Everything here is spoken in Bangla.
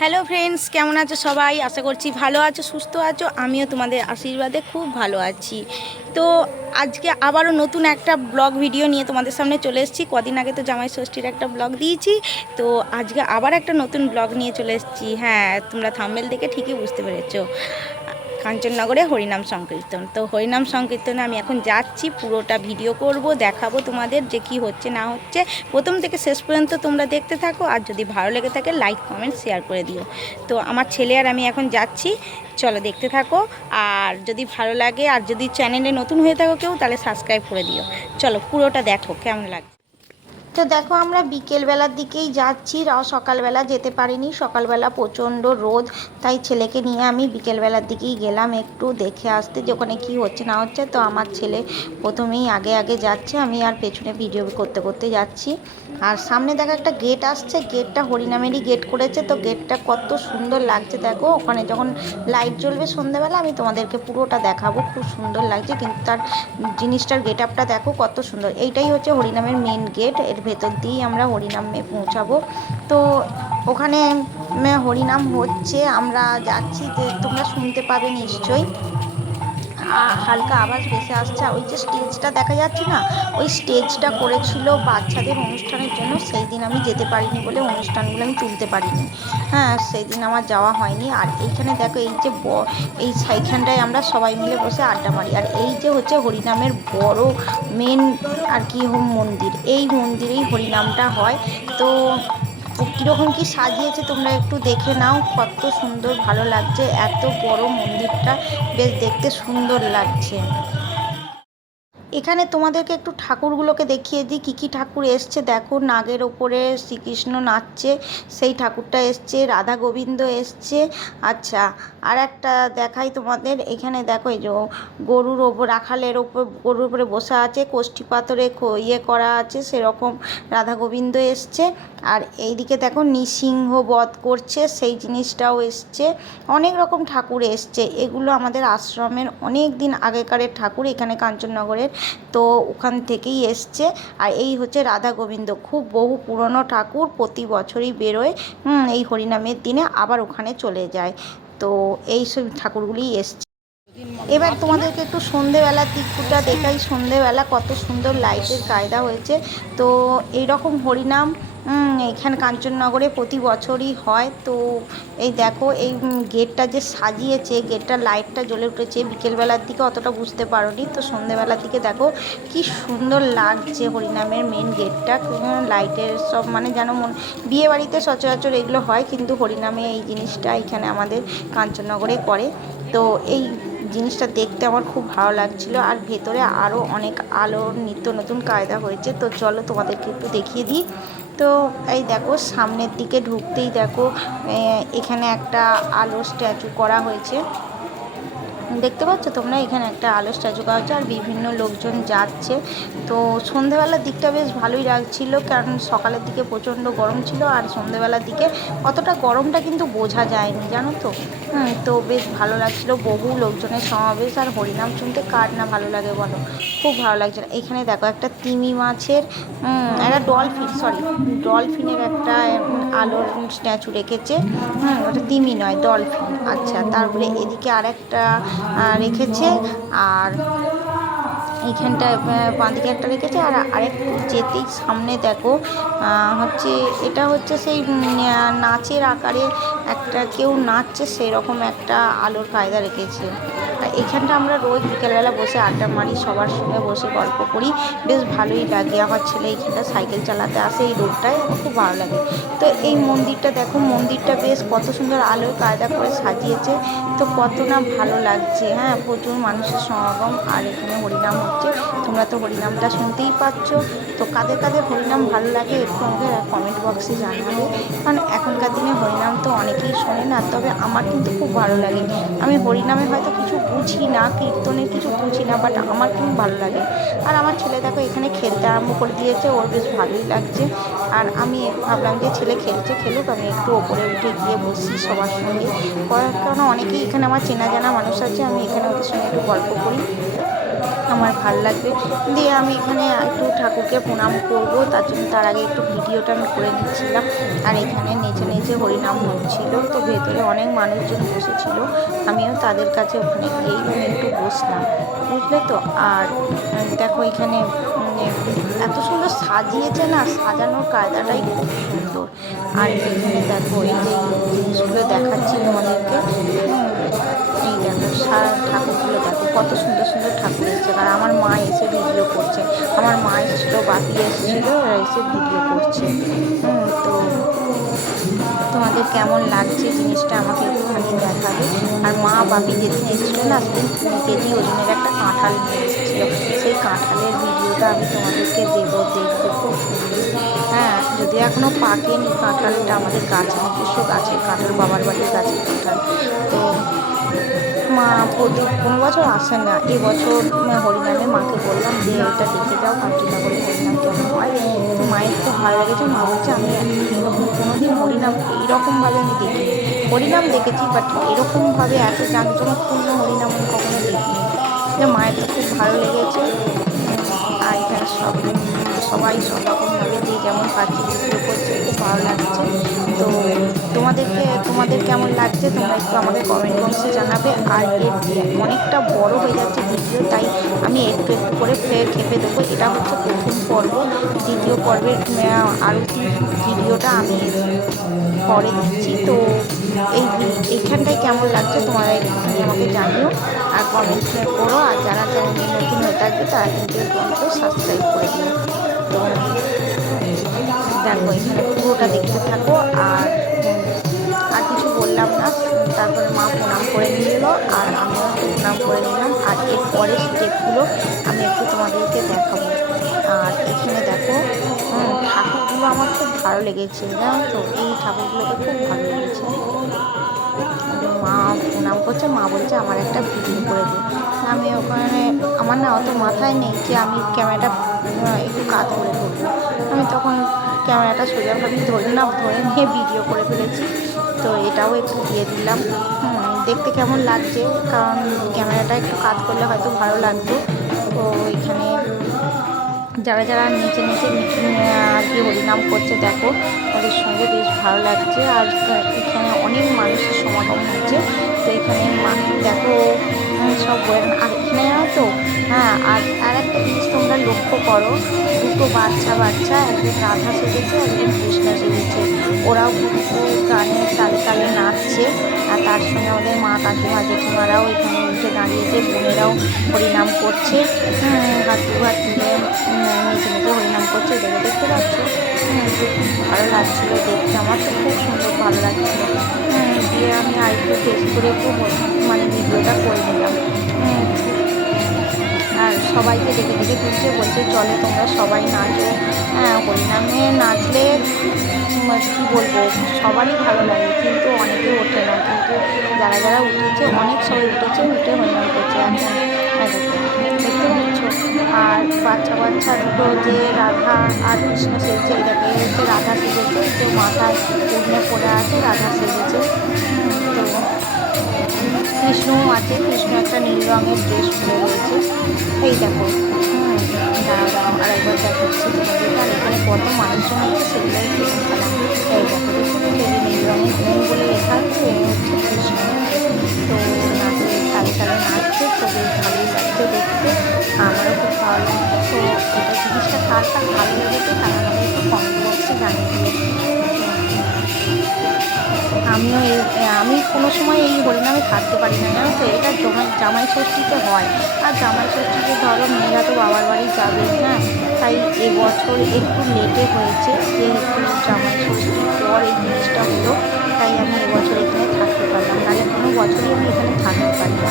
হ্যালো ফ্রেন্ডস, কেমন আছো সবাই? আশা করছি ভালো আছো, সুস্থ আছো। আমিও তোমাদের আশীর্বাদে খুব ভালো আছি। তো আজকে আবারও নতুন একটা ব্লগ ভিডিও নিয়ে তোমাদের সামনে চলে এসেছি। কদিন আগে তো জামাই ষষ্ঠীর একটা ব্লগ দিয়েছি। তো আজকে আবার একটা নতুন ব্লগ নিয়ে চলে এসেছি। হ্যাঁ তোমরা থাম্বেল দেখে ঠিকই বুঝতে পেরেছ। কাঞ্চননগরে হরিনাম সংকীর্তন। তো হরিনাম সংকীর্তনে আমি এখন যাচ্ছি, পুরোটা ভিডিও করব, দেখাবো তোমাদের যে কি হচ্ছে, না হচ্ছে। প্রথম থেকে শেষ পর্যন্ত তোমরা দেখতে থাকো, আর যদি ভালো লেগে থাকে লাইক কমেন্ট শেয়ার করে দিও। তো আমার ছেলে আর আমি এখন যাচ্ছি, চলো দেখতে থাকো। আর যদি ভালো লাগে, আর যদি চ্যানেলে নতুন হয়ে থাকো কেউ, তাহলে সাবস্ক্রাইব করে দিও। চলো পুরোটা দেখো, কেমন লাগে তো দেখো আমরা বিকেলবেলার দিকেই যাচ্ছি। সকালবেলা যেতে পারিনি। সকালবেলা প্রচণ্ড রোদ, তাই ছেলেকে নিয়ে আমি বিকেলবেলার দিকেই গেলাম একটু দেখে আসতে যে ওখানে কী হচ্ছে না হচ্ছে। তো আমার ছেলে প্রথমেই আগে আগে যাচ্ছে। আমি আর পেছনে ভিডিও করতে করতে যাচ্ছি। আর সামনে দেখো একটা গেট আসছে। গেটটা হরিনামেরই গেট করেছে। তো গেটটা কত সুন্দর লাগছে। দেখো ওখানে যখন লাইট জ্বলবে সন্ধ্যেবেলা, আমি তোমাদেরকে পুরোটা দেখাবো। খুব সুন্দর লাগছে। কিন্তু তার জিনিসটার গেট আপটা দেখো কত সুন্দর। এইটাই হচ্ছে হরিনামের মেন গেটের ভেতর দিয়েই আমরা হরিনামে পৌঁছাবো। তো ওখানে হরিনাম হচ্ছে, আমরা যাচ্ছি তোমরা শুনতে পাবে নিশ্চয়ই। হালকা আওয়াজ ভেসে আসছে। ওই যে স্টেজটা দেখা যাচ্ছে না, ওই স্টেজটা করেছিল বাচ্চাদের অনুষ্ঠানের জন্য। সেই দিন আমি যেতে পারিনি বলে অনুষ্ঠানগুলো আমি তুলতে পারিনি। হ্যাঁ সেই দিন আমার যাওয়া হয়নি। আর এইখানে দেখো এই যে এই সাইখানটায় আমরা সবাই মিলে বসে আড্ডা মারি। আর এই যে হচ্ছে হরিনামের বড় মেন আর কি মন্দির, এই মন্দিরেই হরিনামটা হয়। তো কীরকম কি সাজিয়েছে তোমরা একটু দেখে নাও, কত সুন্দর ভালো লাগছে, এত বড় মন্দিরটা, বেশ দেখতে সুন্দর লাগছে। এখানে তোমাদেরকে একটু ঠাকুরগুলোকে দেখিয়ে দিই, কী কী ঠাকুর এসছে, দেখো নাগের ওপরে শ্রীকৃষ্ণ নাচছে, সেই ঠাকুরটা এসছে, রাধা গোবিন্দ এসছে আচ্ছা আর একটা দেখাই তোমাদের। এখানে দেখো এই যে গরুর ওপর রাখালের ওপর, গরুর উপরে বসে আছে, কোষ্ঠী পাথরে ইয়ে করা আছে, সেরকম রাধা গোবিন্দ এসছে। আর এইদিকে দেখো নৃসিংহ বধ করছে, সেই জিনিসটাও এসছে। অনেক রকম ঠাকুর এসছে। এগুলো আমাদের আশ্রমের অনেক দিন আগেকারের ঠাকুর, এখানে কাঞ্চননগরের। তো ওখান থেকেই এসছে। আর এই হচ্ছে রাধা গোবিন্দ খুব বহু পুরনো ঠাকুর, প্রতি বছরই বেরোয়। এই হরিনামের দিনে আবার ওখানে চলে যায়। তো এই সব ঠাকুরগুলিই এসছে। এবার তোমাদেরকে একটু সন্ধেবেলার দিকটা দেখাই। সন্ধেবেলা কত সুন্দর লাইটের কায়দা হয়েছে। তো এই রকম হরিনাম এখানে কাঞ্চননগরে প্রতি বছরই হয়। তো এই দেখো, এই গেটটা যে সাজিয়েছে, গেটটা লাইটটা জ্বলে উঠেছে, বিকেলবেলার দিকে অতটা বুঝতে পারোনি। তো সন্ধেবেলার দিকে দেখো, কি সুন্দর লাগছে হরিনামের মেন গেটটা। লাইটের সব মানে যেন মন বিয়ে বাড়িতে সচরাচর এগুলো হয়, কিন্তু হরিনামে এই জিনিসটা এখানে আমাদের কাঞ্চননগরে করে। তো এই জিনিসটা দেখতে আমার খুব ভালো লাগছিল। আর ভেতরে আরও অনেক আলোর নিত্য নতুন কায়দা হয়েছে। তো চলো তোমাদেরকে একটু দেখিয়ে দিই। তো এই দেখো সামনের দিকে ঢুকতেই দেখো এখানে একটা আলোর স্ট্যাচু করা হয়েছে। দেখতে পাচ্ছ? তোমরা এখানে একটা আলো স্ট্যাচু করা হচ্ছে আর বিভিন্ন লোকজন যাচ্ছে। তো সন্ধেবেলার দিকটা বেশ ভালোই লাগছিল কারণ সকালের দিকে প্রচণ্ড গরম ছিল আর সন্ধেবেলার দিকে অতটা গরমটা কিন্তু বোঝা যায়নি জানো তো? তো বেশ ভালো লাগছিল। বহু লোকজনের সমাবেশ আর হরিনাম শুনতে কার না ভালো লাগে বলো? খুব ভালো লাগছিল। এখানে দেখো একটা তিমি মাছের একটা ডলফিন সরি ডলফিনের একটা আলোর স্ট্যাচু রেখেছে। ওটা তিমি নয় ডলফিন। আচ্ছা তারপরে এদিকে আরেকটা আহ, রেখেছে। আর এইখানটা বাঁ দিকে একটা রেখেছে। আর আরেকটু যেতেই সামনে দেখো হচ্ছে, এটা হচ্ছে সেই নাচের আকারে একটা কেউ নাচছে, সেরকম একটা আলোর কায়দা রেখেছে। এখানটা আমরা রোজ বিকেলবেলা বসে আড্ডা মারি, সবার সঙ্গে বসে গল্প করি। বেশ ভালোই লাগে। আমার ছেলে এইখানটা সাইকেল চালাতে আসে এই রোডটায়, আমার খুব ভালো লাগে। তো এই মন্দিরটা দেখো, মন্দিরটা বেশ কত সুন্দর আলোর কায়দা করে সাজিয়েছে। তো কত না ভালো লাগছে। হ্যাঁ প্রচুর মানুষের সমাগম। আর এখানে হরিনাম হচ্ছে। তোমরা তো হরিনামটা শুনতেই পাচ্ছ। তো কাদের কাদের হরিনাম ভালো লাগে, একটু আমাকে কমেন্ট বক্সে জানাবে। কারণ এখনকার দিনে হরিনাম তো অনেকেই শোনে না, তবে আমার কিন্তু খুব ভালো লাগে। আমি হরিনামে হয়তো বুঝি না কীর্তনের কিছু বুঝি না বাট আমার খুব ভালো লাগে। আর আমার ছেলে দেখো এখানে খেলতে আরম্ভ করে দিয়েছে, ওর বেশ ভালোই লাগছে। আর আমি ভাবলাম যে ছেলে খেলছে খেলুক, আমি একটু ওপরে উঠে গিয়ে বসি সবার সঙ্গে। কারণ অনেকেই এখানে আমার চেনা জানা মানুষ আছে, আমি এখানে ওদের সঙ্গে একটু গল্প করি। আমার ভালো লাগবে। দিয়ে আমি এখানে একটু ঠাকুরকে প্রণাম করব, তার জন্য তার আগে একটু ভিডিওটা আমি করে নিচ্ছিলাম। আর এখানে নেচে নেচে হরিনাম হচ্ছিল। তো ভেতরে অনেক মানুষজন বসেছিল। আমিও তাদের কাছে ওখানে গিয়েই একটু বসলাম। বুঝলে তো? আর দেখো এখানে এত সুন্দর সাজিয়েছে না? সাজানোর কায়দাটাই খুব সুন্দর। আর এখানে দেখো এই যে জিনিসগুলো দেখাচ্ছি তোমাদেরকে আমার মা এসেছিল, বাপি এসেছিল, এরা এসে ভিডিও করছে। তো তোমাদের কেমন লাগছে জিনিসটা আমাকে একটুখানি দেখাবে। আর মা বাপি যেদিন এসেছিল না, সেদিন কুড়ি কেজি ওজনের একটা কাঁঠাল নিয়ে এসেছিল। সেই কাঁঠালের ভিডিওটা আমি তোমাদেরকে দেবো, দেখবে খুব হ্যাঁ যদি এখনও পাকেনি কাঁঠালটা আমাদের গাছে, নিজস্ব গাছের কাঁঠাল বাবার বাড়ির গাছের কাঁঠাল। তো মা প্রতি কোনো বছর আসে না। এবছর হরিনামে মাকে বললাম যে এটা দেখে যাও কাঞ্চিনগরে হরিনাম কেমন হয়। মায়ের তো ভালো লেগেছে। মা বলছে, আমি এরকম কোনোদিন হরিনাম এইরকমভাবে আমি দেখিনি। হরিনাম দেখেছি বাট এরকমভাবে এত জাঁকজমকপূর্ণ হরিনাম আমি কখনো দেখিনি। মায়ের তো খুব ভালো লেগেছে। আর এখানে সব সবাই সব রকমভাবে যে যেমন পাখি ভিডিও করছে খুব ভালো লাগছে। তো তোমাদেরকে, তোমাদের কেমন লাগছে তোমরা একটু আমাকে কমেন্ট বক্সে জানাবে। আর এর অনেকটা বড় হয়ে যাচ্ছে ভিডিও তাই আমি একটু একটু করে ফের খেপে দেবো। এটা হচ্ছে প্রথম পর্ব। দ্বিতীয় পর্বের আরতি ভিডিওটা আমি পরে দিচ্ছি। তো এই, এইখানটায় কেমন লাগছে তোমরা একটুখানি আমাকে জানিও। আর কমেন্ট করো। আর যারা চ্যানেলে নতুন হয়ে থাকবে, তারা কিন্তু সাবস্ক্রাইব করে দিও। দেখো এখানে পুরোটা দেখতে থাকো, আর আর কিছু বললাম না। তারপরে মা প্রণাম করে নিল আর আমিও প্রণাম করে নিলাম। আর এর পরের স্টেপগুলো আমি একটু তোমাদেরকে দেখাবো। আর এখানে দেখো ঠাকুরগুলো আমার খুব ভালো লেগেছে, জানো তো? এই ঠাকুরগুলোকে খুব ভালো লেগেছে। মা প্রণাম করছে, মা বলছে, আমার একটা ভিডিও করে দে। আমি ওখানে, আমার না অত মাথায় নেই যে আমি ক্যামেরাটা একটু কাত করে করব আমি তখন ক্যামেরাটা সোজাভাবে ধরে না, ধরে নিয়ে ভিডিও করে ফেলেছি। তো এটাও একটু দিয়ে দিলাম। দেখতে কেমন লাগছে? কারণ ক্যামেরাটা একটু কাত করলে হয়তো ভালো লাগতো। তো এখানে যারা যারা নিচে নিচে আর কি হরিনাম করছে, দেখো ওদের সঙ্গে বেশ ভালো লাগছে। আর এখানে অনেক মানুষের সমাগম হচ্ছে। তো এখানে দেখো সব আর এখানে জানো তো হ্যাঁ আর আর একটা জিনিস তোমরা লক্ষ্য করো দুটো বাচ্চা বাচ্চা একজন রাধা সেজেছে একজন কৃষ্ণ সেজেছে। ওরাও কিন্তু গানে তালে তালে নাচছে আর তার সঙ্গে ওদের মা কাকিমা জেঠিমারাও এখানে উঠে দাঁড়িয়েছে বোনেরাও হরিনাম করছে। হাত তুলে নিচে নিচে হরিনাম করছে দেখে দেখতে পাচ্ছ? খুব ভালো লাগছিল দেখতে আমার তো খুব সুন্দর ভালো লাগছিল। হুম, দিয়ে আমি আর একটু টেস্ট করে একটু মানে ভিডিওটা করে নিলাম। সবাইকে দেখে দেখে তুলছে বলছে চলো তোমরা সবাই নাচো। হ্যাঁ হরিনামে নাচলে কী বলব সবারই ভালো লাগে কিন্তু অনেকে ওঠে না। কিন্তু যারা যারা উঠেছে অনেক সবাই উঠেছে উঠে হরিনাম করছে। এখন হ্যাঁ দেখো, দেখতে পাচ্ছ? আর বাচ্চা বাচ্চা দুটো যে রাধা আর কৃষ্ণ সেজেছে এটাকে হচ্ছে রাধা সেজেছে যে মাথায় উঠনে পড়ে আছে রাধা সেজেছে। কৃষ্ণও আছে কৃষ্ণ একটা নীল রঙের ড্রেস পরে রয়েছে। এই দেখো হুম, দাঁড়াও একবার দেখাচ্ছি আর এখানে কত মানুষজন আছে সেগুলো একটু দেখালাম। এই দেখো দেখো নীল রঙের গুণ বলে লেখা আছে হচ্ছে কৃষ্ণ। তো নাচে তালে তালে নাচছে তো বেশ ভালোই লাগছে দেখতে। আমারও খুব ভালো লাগছে। তো এটা জিনিসটা কার কার ভালো লেগেছে তারা আমাকে একটু কমেন্ট বক্সে দিও। আমিও এই, আমি কোনো সময় এই হরিনামে থাকতে পারি না, জানো তো? এটা জামাই জামাই ষষ্ঠীতে হয়। আর জামাই ষষ্ঠীতে ধরো মেয়েরা তো বাবার বাড়ি যাবে হ্যাঁ? তাই এবছর একটু লেটে হয়েছে, যেহেতু জামাই ষষ্ঠীর পর এই জিনিসটা হলো, তাই আমি এবছর এখানে থাকতে পারলাম নাহলে কোনো বছরই আমি এখানে থাকতে পারি না।